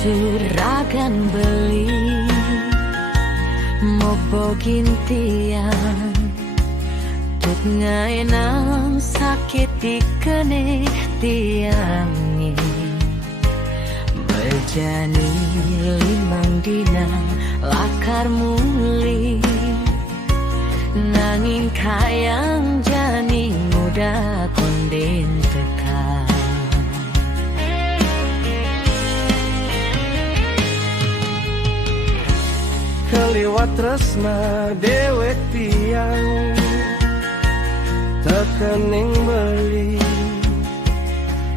Suragan beli mopo gintian tut ngaenang sakit dikene tiangi berjani limang dina lakar muli nanging kayang jani muda konden tekan keliwat tresna dewek tiang tekening beli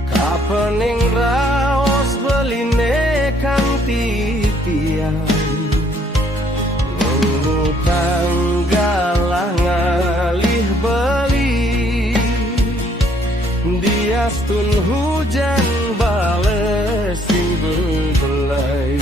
kapening raos beline kang titian mengutang galang ngalih beli diastun hujan bales sing berbelai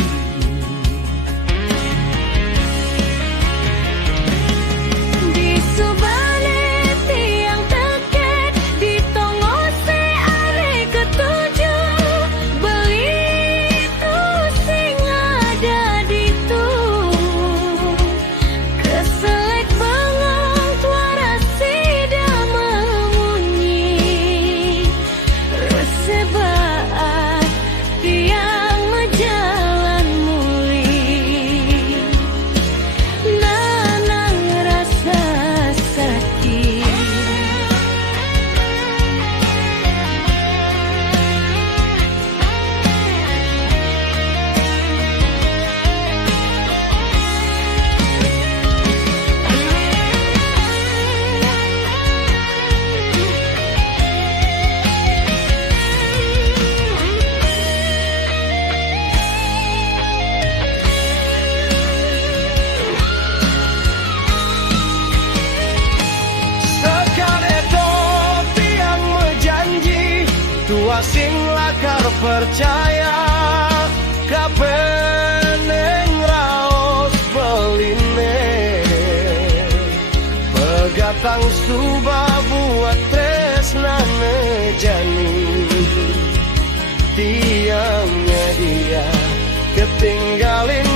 sing lakar percaya kapeneng raos beline pegatang suba buat tresnane jani tiangnya dia ketinggalin